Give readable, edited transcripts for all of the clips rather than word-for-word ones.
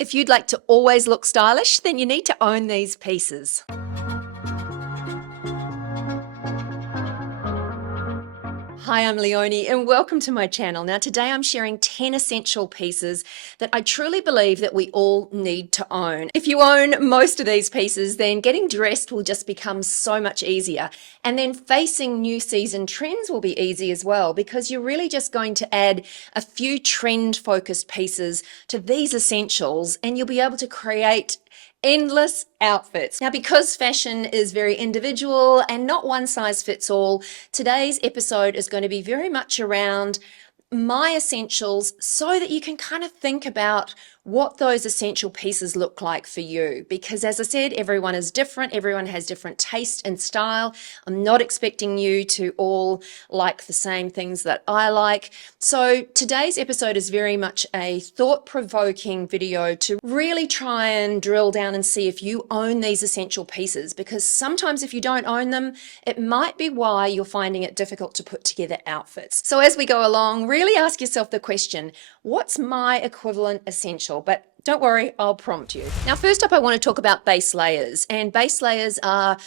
If you'd like to always look stylish, then you need to own these pieces. Hi, I'm Leonie and welcome to my channel. Now today I'm sharing 10 essential pieces that I truly believe that we all need to own. If you own most of these pieces, then getting dressed will just become so much easier. And then facing new season trends will be easy as well, because you're really just going to add a few trend focused pieces to these essentials and you'll be able to create endless outfits. Now, because fashion is very individual and not one size fits all, today's episode is going to be very much around my essentials so that you can kind of think about what those essential pieces look like for you. Because as I said, everyone is different. Everyone has different taste and style. I'm not expecting you to all like the same things that I like. So today's episode is very much a thought-provoking video to really try and drill down and see if you own these essential pieces, because sometimes if you don't own them, it might be why you're finding it difficult to put together outfits. So as we go along, really ask yourself the question, what's my equivalent essential? But don't worry, I'll prompt you. Now, first up, I want to talk about base layers, and base layers are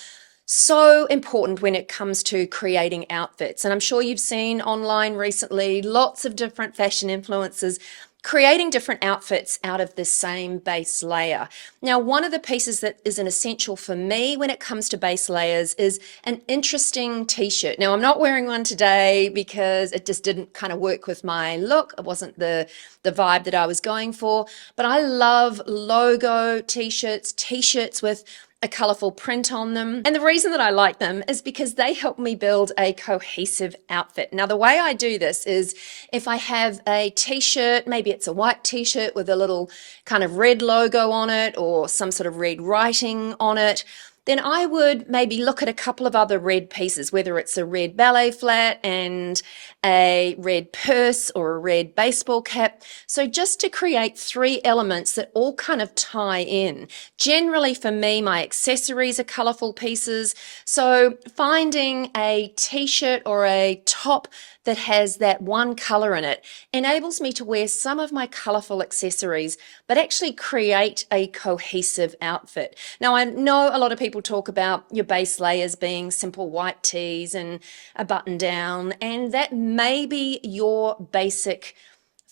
so important when it comes to creating outfits. And I'm sure you've seen online recently lots of different fashion influencers creating different outfits out of the same base layer. Now, one of the pieces that is an essential for me when it comes to base layers is an interesting t-shirt. Now, I'm not wearing one today because it just didn't kind of work with my look. It wasn't the vibe that I was going for, but I love logo t-shirts with a colorful print on them. And the reason that I like them is because they help me build a cohesive outfit. Now, the way I do this is if I have a t-shirt, maybe it's a white t-shirt with a little kind of red logo on it or some sort of red writing on it, then I would maybe look at a couple of other red pieces, whether it's a red ballet flat and a red purse or a red baseball cap. So just to create three elements that all kind of tie in. Generally for me, my accessories are colorful pieces. So finding a t-shirt or a top that has that one color in it enables me to wear some of my colorful accessories, but actually create a cohesive outfit. Now, I know a lot of people talk about your base layers being simple white tees and a button down, and that may be your basic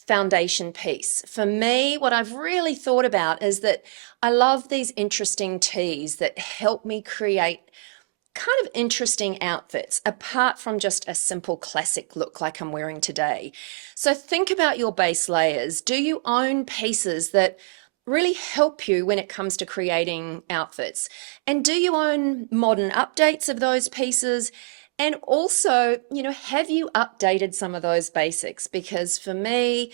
foundation piece. For me, what I've really thought about is that I love these interesting tees that help me create kind of interesting outfits apart from just a simple classic look like I'm wearing today. So think about your base layers. Do you own pieces that really help you when it comes to creating outfits? And do you own modern updates of those pieces? And also, have you updated some of those basics? Because for me,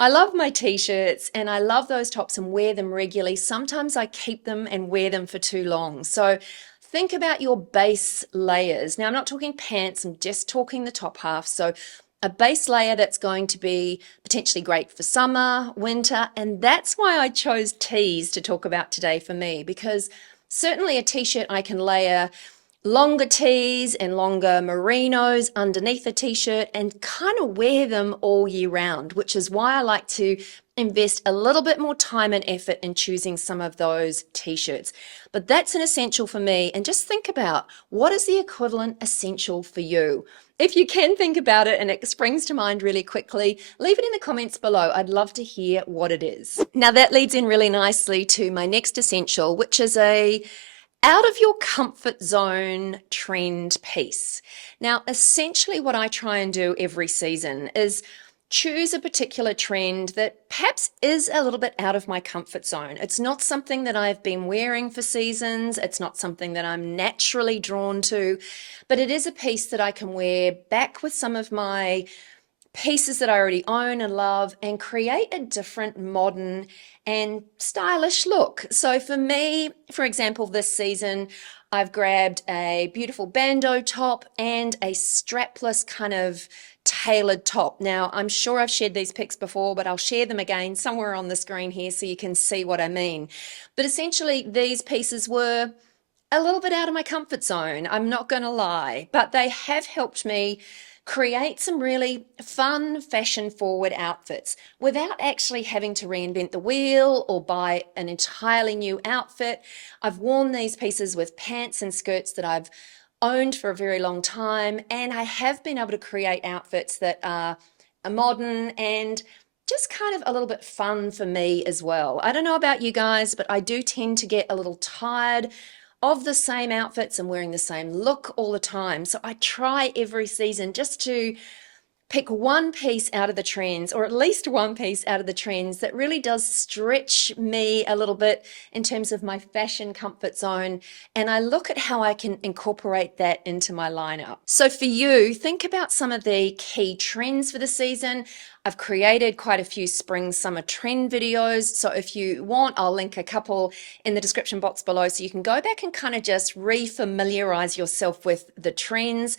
I love my t-shirts and I love those tops and wear them regularly. Sometimes I keep them and wear them for too long. So think about your base layers. Now, I'm not talking pants, I'm just talking the top half. So a base layer that's going to be potentially great for summer, winter, and that's why I chose tees to talk about today for me, because certainly a t-shirt I can layer longer tees and longer merinos underneath a t-shirt and kind of wear them all year round, which is why I like to invest a little bit more time and effort in choosing some of those t-shirts. But that's an essential for me, and just think about what is the equivalent essential for you. If you can think about it and it springs to mind really quickly, leave it in the comments below. I'd love to hear what it is. Now that leads in really nicely to my next essential, which is a out of your comfort zone trend piece. Now, essentially what I try and do every season is choose a particular trend that perhaps is a little bit out of my comfort zone. It's not something that I've been wearing for seasons. It's not something that I'm naturally drawn to, but it is a piece that I can wear back with some of my pieces that I already own and love and create a different modern and stylish look. So for me, for example, this season, I've grabbed a beautiful bandeau top and a strapless kind of tailored top. Now, I'm sure I've shared these pics before, but I'll share them again somewhere on the screen here so you can see what I mean. But essentially, these pieces were a little bit out of my comfort zone, I'm not going to lie, but they have helped me create some really fun, fashion forward outfits without actually having to reinvent the wheel or buy an entirely new outfit. I've worn these pieces with pants and skirts that I've owned for a very long time, and I have been able to create outfits that are modern and just kind of a little bit fun for me as well. I don't know about you guys, but I do tend to get a little tired of the same outfits and wearing the same look all the time. So I try every season just to pick one piece out of the trends, or at least one piece out of the trends that really does stretch me a little bit in terms of my fashion comfort zone. And I look at how I can incorporate that into my lineup. So for you, think about some of the key trends for the season. I've created quite a few spring summer trend videos. So if you want, I'll link a couple in the description box below so you can go back and kind of just re-familiarize yourself with the trends.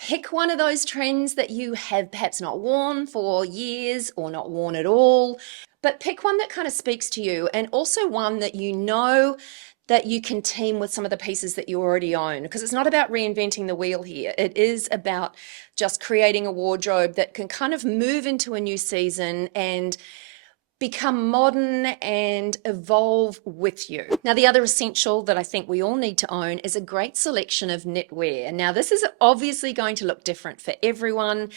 Pick one of those trends that you have perhaps not worn for years or not worn at all, but pick one that kind of speaks to you, and also one that you know that you can team with some of the pieces that you already own, because it's not about reinventing the wheel here. It is about just creating a wardrobe that can kind of move into a new season and become modern and evolve with you. Now, the other essential that I think we all need to own is a great selection of knitwear. Now, this is obviously going to look different for everyone.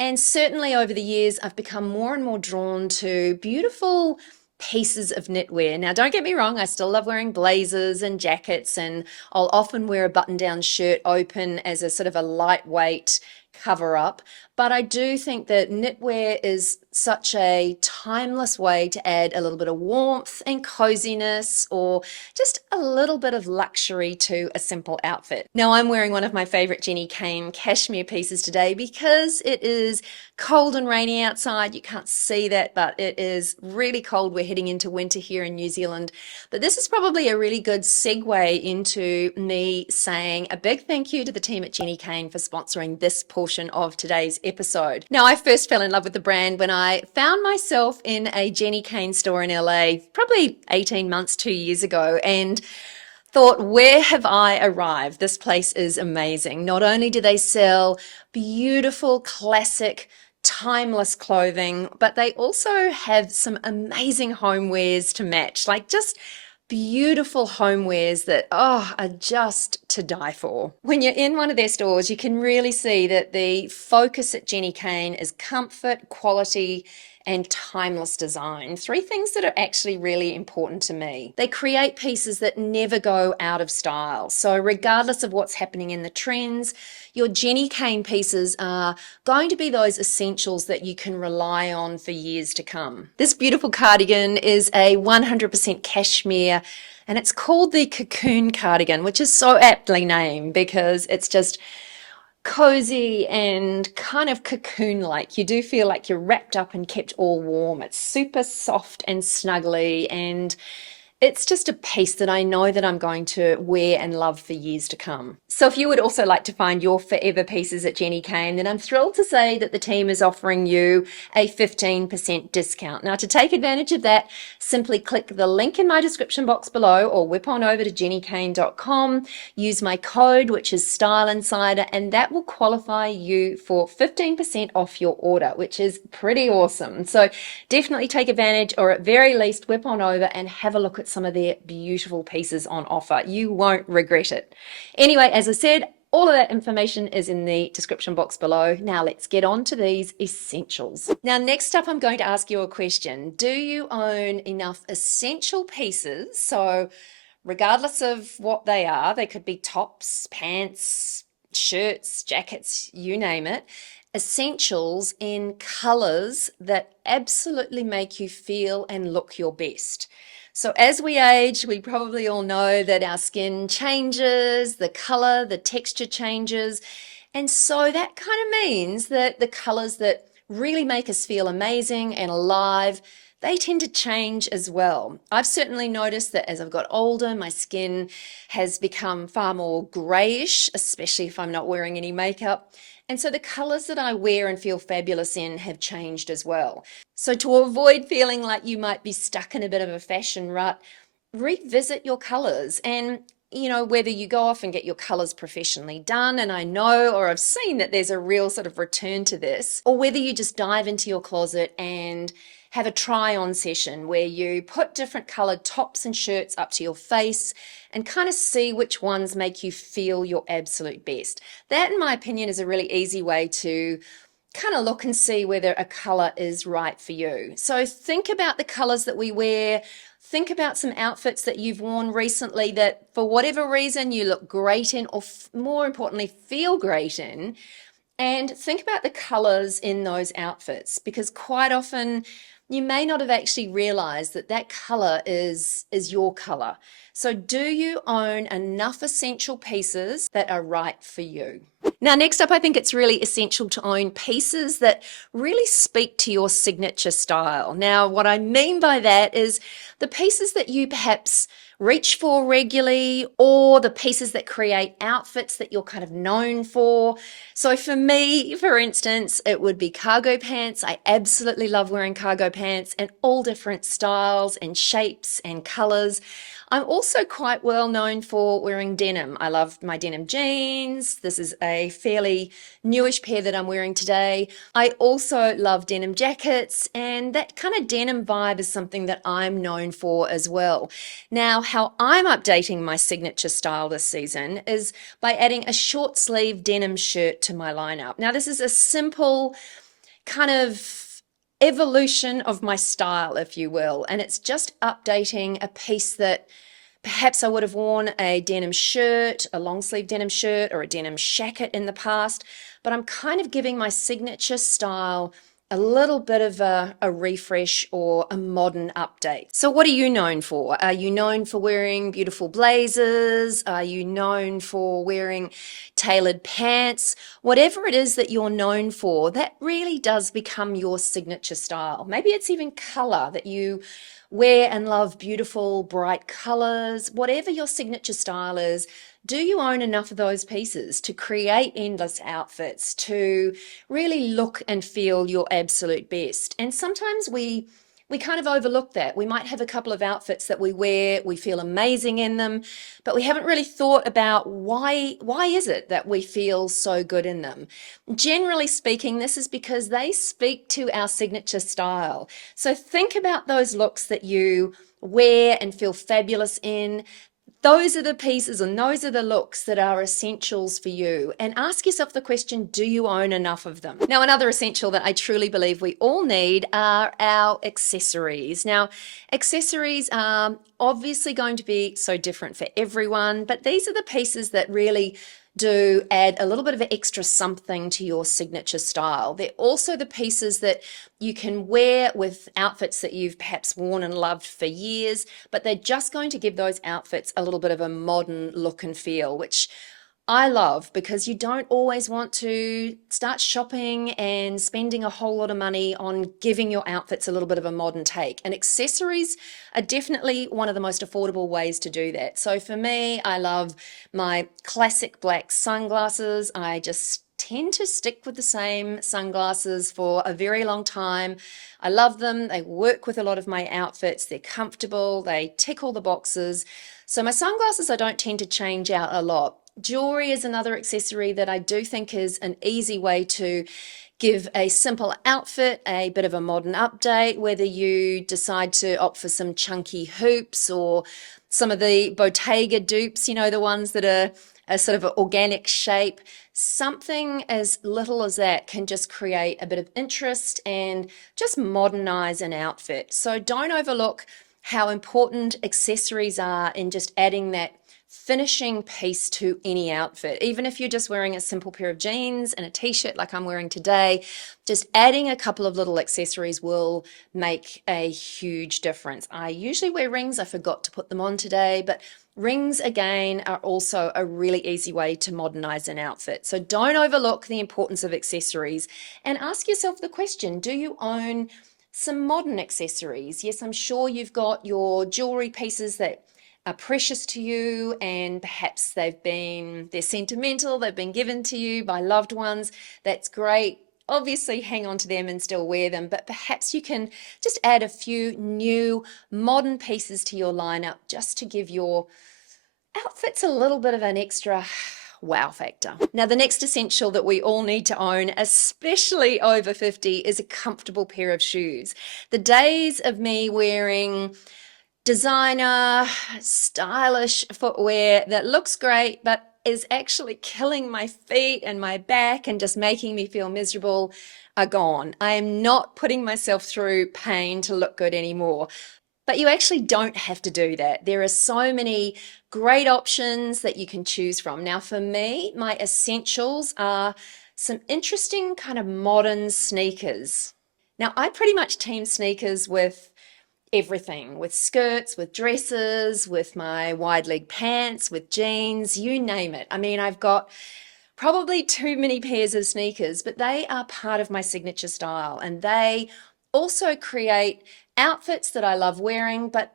And certainly over the years, I've become more and more drawn to beautiful pieces of knitwear. Now, don't get me wrong, I still love wearing blazers and jackets, and I'll often wear a button-down shirt open as a sort of a lightweight cover up. But I do think that knitwear is such a timeless way to add a little bit of warmth and coziness, or just a little bit of luxury to a simple outfit. Now, I'm wearing one of my favorite Jenny Kane cashmere pieces today because it is cold and rainy outside. You can't see that, but it is really cold. We're heading into winter here in New Zealand. But this is probably a really good segue into me saying a big thank you to the team at Jenny Kane for sponsoring this portion of today's episode. Now, I first fell in love with the brand when I found myself in a Jenny Kane store in LA, probably 18 months, 2 years ago, and thought, where have I arrived? This place is amazing. Not only do they sell beautiful, classic, timeless clothing, but they also have some amazing homewares to match, like just beautiful homewares that are just to die for. When you're in one of their stores, you can really see that the focus at Jenny Kane is comfort, quality, and timeless design. Three things that are actually really important to me. They create pieces that never go out of style. So regardless of what's happening in the trends, your Jenny Kane pieces are going to be those essentials that you can rely on for years to come. This beautiful cardigan is a 100% cashmere, and it's called the Cocoon cardigan, which is so aptly named because it's just cozy and kind of cocoon-like. You do feel like you're wrapped up and kept all warm. It's super soft and snuggly, and it's just a piece that I know that I'm going to wear and love for years to come. So if you would also like to find your forever pieces at Jenny Kane, then I'm thrilled to say that the team is offering you a 15% discount. Now, to take advantage of that, simply click the link in my description box below or whip on over to jennykane.com, use my code, which is Style Insider, and that will qualify you for 15% off your order, which is pretty awesome. So definitely take advantage, or at very least whip on over and have a look at some of their beautiful pieces on offer. You won't regret it. Anyway, as I said, all of that information is in the description box below. Now let's get on to these essentials. Now, next up, I'm going to ask you a question. Do you own enough essential pieces? So regardless of what they are, they could be tops, pants, shirts, jackets, you name it, essentials in colors that absolutely make you feel and look your best. So as we age, we probably all know that our skin changes, the color, the texture changes. And so that kind of means that the colors that really make us feel amazing and alive, they tend to change as well. I've certainly noticed that as I've got older, my skin has become far more grayish, especially if I'm not wearing any makeup. And so the colors that I wear and feel fabulous in have changed as well. So to avoid feeling like you might be stuck in a bit of a fashion rut, revisit your colors and whether you go off and get your colors professionally done, and I know, or I've seen that there's a real sort of return to this, or whether you just dive into your closet and have a try on session where you put different colored tops and shirts up to your face and kind of see which ones make you feel your absolute best. That, in my opinion, is a really easy way to kind of look and see whether a color is right for you. So think about the colors that we wear. Think about some outfits that you've worn recently that for whatever reason you look great in, or more importantly, feel great in. And think about the colors in those outfits, because quite often you may not have actually realized that that color is your color. So do you own enough essential pieces that are right for you? Now, next up, I think it's really essential to own pieces that really speak to your signature style. Now, what I mean by that is the pieces that you perhaps reach for regularly, or the pieces that create outfits that you're kind of known for. So for me, for instance, it would be cargo pants. I absolutely love wearing cargo pants in all different styles and shapes and colors. I'm also quite well known for wearing denim. I love my denim jeans. This is a fairly newish pair that I'm wearing today. I also love denim jackets, and that kind of denim vibe is something that I'm known for as well. Now, how I'm updating my signature style this season is by adding a short sleeve denim shirt to my lineup. Now, this is a simple kind of evolution of my style, if you will, and it's just updating a piece that perhaps I would have worn a denim shirt, a long sleeve denim shirt, or a denim shacket in the past, but I'm kind of giving my signature style a little bit of a refresh or a modern update. So what are you known for? Are you known for wearing beautiful blazers? Are you known for wearing tailored pants? Whatever it is that you're known for, that really does become your signature style. Maybe it's even color that you wear and love, beautiful, bright colors. Whatever your signature style is, do you own enough of those pieces to create endless outfits, to really look and feel your absolute best? And sometimes we kind of overlook that. We might have a couple of outfits that we wear, we feel amazing in them, but we haven't really thought about why is it that we feel so good in them. Generally speaking, this is because they speak to our signature style. So think about those looks that you wear and feel fabulous in. Those are the pieces and those are the looks that are essentials for you. And ask yourself the question, do you own enough of them? Now, another essential that I truly believe we all need are our accessories. Now, accessories are obviously going to be so different for everyone, but these are the pieces that really do add a little bit of an extra something to your signature style. They're also the pieces that you can wear with outfits that you've perhaps worn and loved for years, but they're just going to give those outfits a little bit of a modern look and feel, which I love, because you don't always want to start shopping and spending a whole lot of money on giving your outfits a little bit of a modern take. And accessories are definitely one of the most affordable ways to do that. So for me, I love my classic black sunglasses. I just tend to stick with the same sunglasses for a very long time. I love them. They work with a lot of my outfits. They're comfortable. They tick all the boxes. So my sunglasses, I don't tend to change out a lot. Jewelry is another accessory that I do think is an easy way to give a simple outfit a bit of a modern update, whether you decide to opt for some chunky hoops or some of the Bottega dupes, the ones that are a sort of an organic shape. Something as little as that can just create a bit of interest and just modernize an outfit. So don't overlook how important accessories are in just adding that finishing piece to any outfit. Even if you're just wearing a simple pair of jeans and a t-shirt like I'm wearing today, just adding a couple of little accessories will make a huge difference. I usually wear rings. I forgot to put them on today, but rings again are also a really easy way to modernize an outfit. So don't overlook the importance of accessories, and ask yourself the question, do you own some modern accessories? Yes, I'm sure you've got your jewelry pieces that are precious to you, and perhaps they're sentimental, they've been given to you by loved ones. That's great. Obviously hang on to them and still wear them, but perhaps you can just add a few new modern pieces to your lineup just to give your outfit's a little bit of an extra wow factor. Now, the next essential that we all need to own, especially over 50, is a comfortable pair of shoes. The days of me wearing designer, stylish footwear that looks great but is actually killing my feet and my back and just making me feel miserable are gone. I am not putting myself through pain to look good anymore. But you actually don't have to do that. There are so many great options that you can choose from. Now, for me, my essentials are some interesting kind of modern sneakers. Now, I pretty much team sneakers with everything, with skirts, with dresses, with my wide leg pants, with jeans, you name it. I mean, I've got probably too many pairs of sneakers, but they are part of my signature style, and they also create outfits that I love wearing, but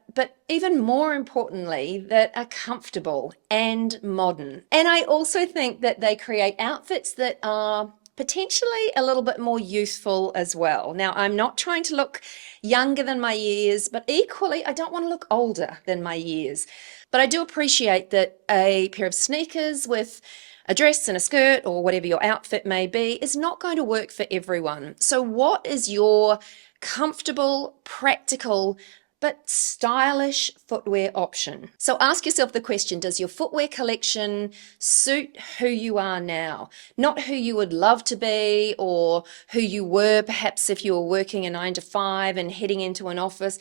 even more importantly, that are comfortable and modern. And I also think that they create outfits that are potentially a little bit more youthful as well. Now, I'm not trying to look younger than my years, but equally, I don't want to look older than my years. But I do appreciate that a pair of sneakers with a dress and a skirt or whatever your outfit may be is not going to work for everyone. So, what is your comfortable, practical, but stylish footwear option? So ask yourself the question, does your footwear collection suit who you are now? Not who you would love to be or who you were perhaps if you were working a 9 to 5 and heading into an office.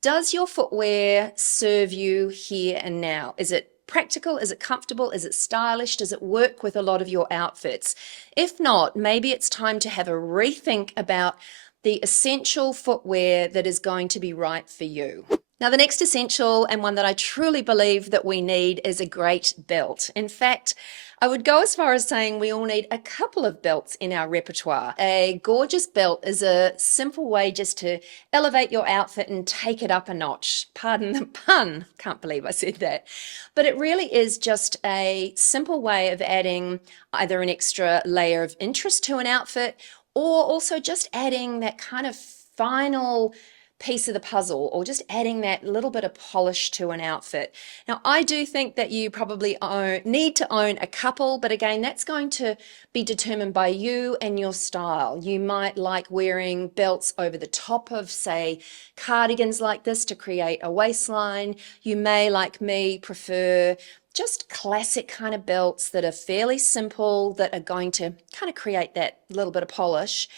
Does your footwear serve you here and now? Is it practical? Is it comfortable? Is it stylish? Does it work with a lot of your outfits? If not, maybe it's time to have a rethink about the essential footwear that is going to be right for you. Now, the next essential, and one that I truly believe that we need, is a great belt. In fact, I would go as far as saying we all need a couple of belts in our repertoire. A gorgeous belt is a simple way just to elevate your outfit and take it up a notch. Pardon the pun, can't believe I said that. But it really is just a simple way of adding either an extra layer of interest to an outfit, or also just adding that kind of final piece of the puzzle, or just adding that little bit of polish to an outfit. Now, I do think that you probably need to own a couple, but again, that's going to be determined by you and your style. You might like wearing belts over the top of, say, cardigans like this to create a waistline. You may, like me, prefer just classic kind of belts that are fairly simple, that are going to kind of create that little bit of polish.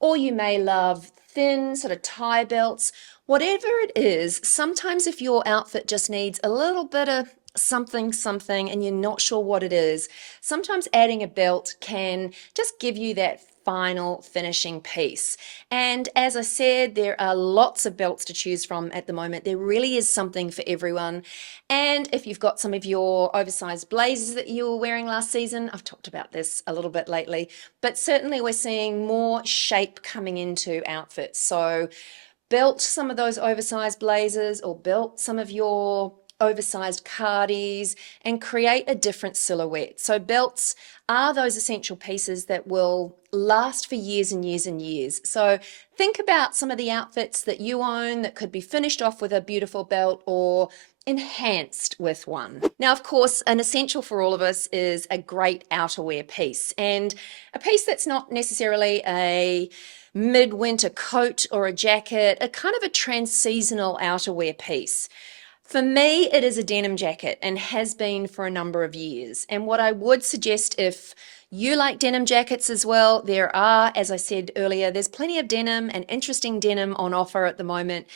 Or you may love thin sort of tie belts. Whatever it is, sometimes if your outfit just needs a little bit of something and you're not sure what it is, sometimes adding a belt can just give you that final finishing piece. And as I said, there are lots of belts to choose from at the moment. There really is something for everyone. And if you've got some of your oversized blazers that you were wearing last season, I've talked about this a little bit lately, but certainly we're seeing more shape coming into outfits. So belt some of those oversized blazers, or belt some of your oversized cardies, and create a different silhouette. So belts are those essential pieces that will last for years and years and years. So think about some of the outfits that you own that could be finished off with a beautiful belt or enhanced with one. Now, of course, an essential for all of us is a great outerwear piece, and a piece that's not necessarily a midwinter coat or a jacket, a kind of a trans-seasonal outerwear piece. For me, it is a denim jacket and has been for a number of years. And what I would suggest, if you like denim jackets as well, there are, as I said earlier, there's plenty of denim and interesting denim on offer at the moment.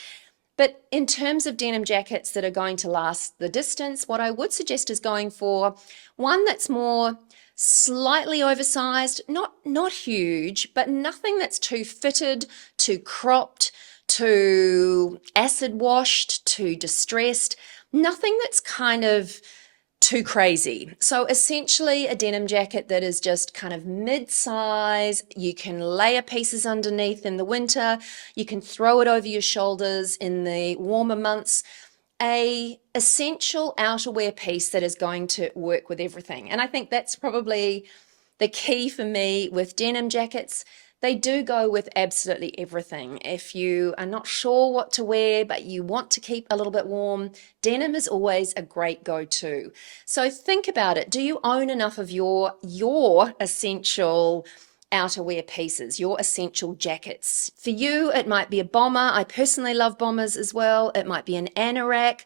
But in terms of denim jackets that are going to last the distance, what I would suggest is going for one that's more slightly oversized, not huge, but nothing that's too fitted, too cropped, too acid washed, too distressed, nothing that's kind of too crazy. So essentially a denim jacket that is just kind of mid-size. You can layer pieces underneath in the winter. You can throw it over your shoulders in the warmer months. A essential outerwear piece that is going to work with everything. And I think that's probably the key for me with denim jackets. They do go with absolutely everything. If you are not sure what to wear, but you want to keep a little bit warm, denim is always a great go-to. So think about it. Do you own enough of your essential outerwear pieces, your essential jackets? For you, it might be a bomber. I personally love bombers as well. It might be an anorak.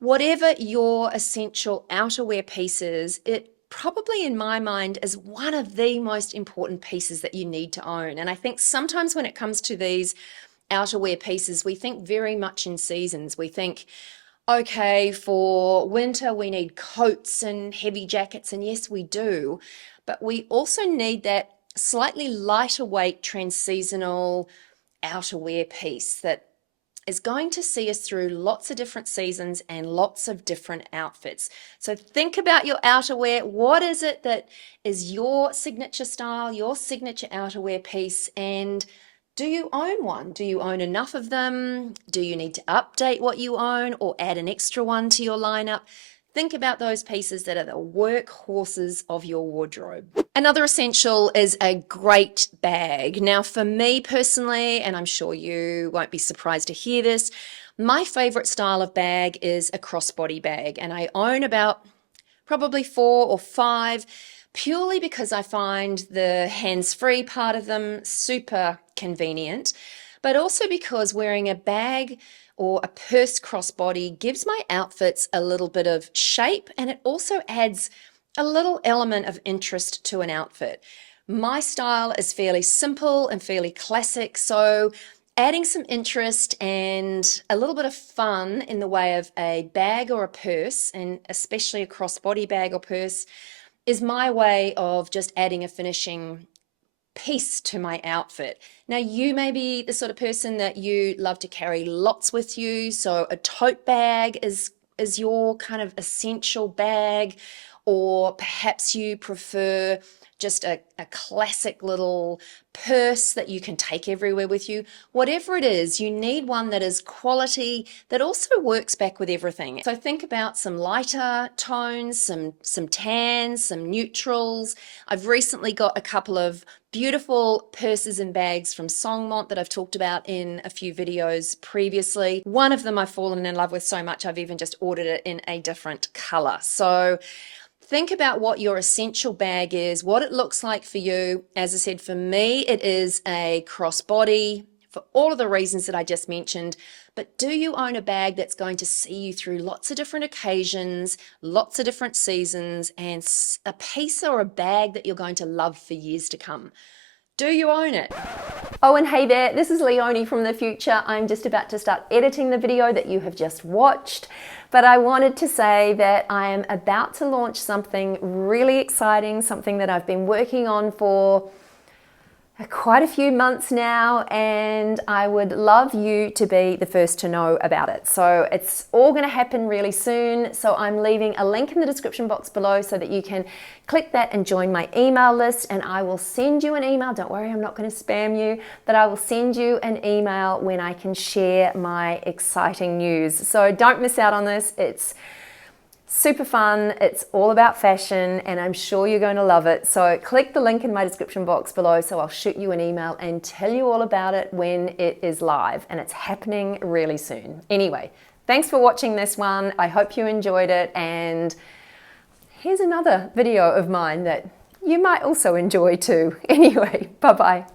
Whatever your essential outerwear pieces, it probably in my mind is one of the most important pieces that you need to own. And I think sometimes when it comes to these outerwear pieces, we think very much in seasons. We think, okay, for winter we need coats and heavy jackets, and yes, we do, but we also need that slightly lighter weight trans-seasonal outerwear piece that is going to see us through lots of different seasons and lots of different outfits. So think about your outerwear. What is it that is your signature style, your signature outerwear piece, and do you own one? Do you own enough of them? Do you need to update what you own or add an extra one to your lineup? Think about those pieces that are the workhorses of your wardrobe. Another essential is a great bag. Now, for me personally, and I'm sure you won't be surprised to hear this, my favorite style of bag is a crossbody bag, and I own about probably 4 or 5, purely because I find the hands-free part of them super convenient, but also because wearing a bag or a purse crossbody gives my outfits a little bit of shape, and it also adds a little element of interest to an outfit. My style is fairly simple and fairly classic, so adding some interest and a little bit of fun in the way of a bag or a purse, and especially a crossbody bag or purse, is my way of just adding a finishing piece to my outfit. Now, you may be the sort of person that you love to carry lots with you, so a tote bag is your kind of essential bag, or perhaps you prefer just a classic little purse that you can take everywhere with you. Whatever it is, you need one that is quality, that also works back with everything. So think about some lighter tones, some tans, some neutrals. I've recently got a couple of beautiful purses and bags from Songmont that I've talked about in a few videos previously. One of them I've fallen in love with so much I've even just ordered it in a different color. So think about what your essential bag is, what it looks like for you. As I said, for me, it is a crossbody for all of the reasons that I just mentioned. But do you own a bag that's going to see you through lots of different occasions, lots of different seasons, and a piece or a bag that you're going to love for years to come? Do you own it? Oh, and hey there, this is Leonie from the future. I'm just about to start editing the video that you have just watched, but I wanted to say that I am about to launch something really exciting, something that I've been working on for quite a few months now, and I would love you to be the first to know about it. So it's all going to happen really soon, so I'm leaving a link in the description box below so that you can click that and join my email list, and I will send you an email. Don't worry, I'm not going to spam you, but I will send you an email when I can share my exciting news. So don't miss out on this. It's super fun, it's all about fashion, and I'm sure you're going to love it. So click the link in my description box below, so I'll shoot you an email and tell you all about it when it is live, and it's happening really soon. Anyway, thanks for watching this one. I hope you enjoyed it, and here's another video of mine that you might also enjoy too. Anyway, bye-bye.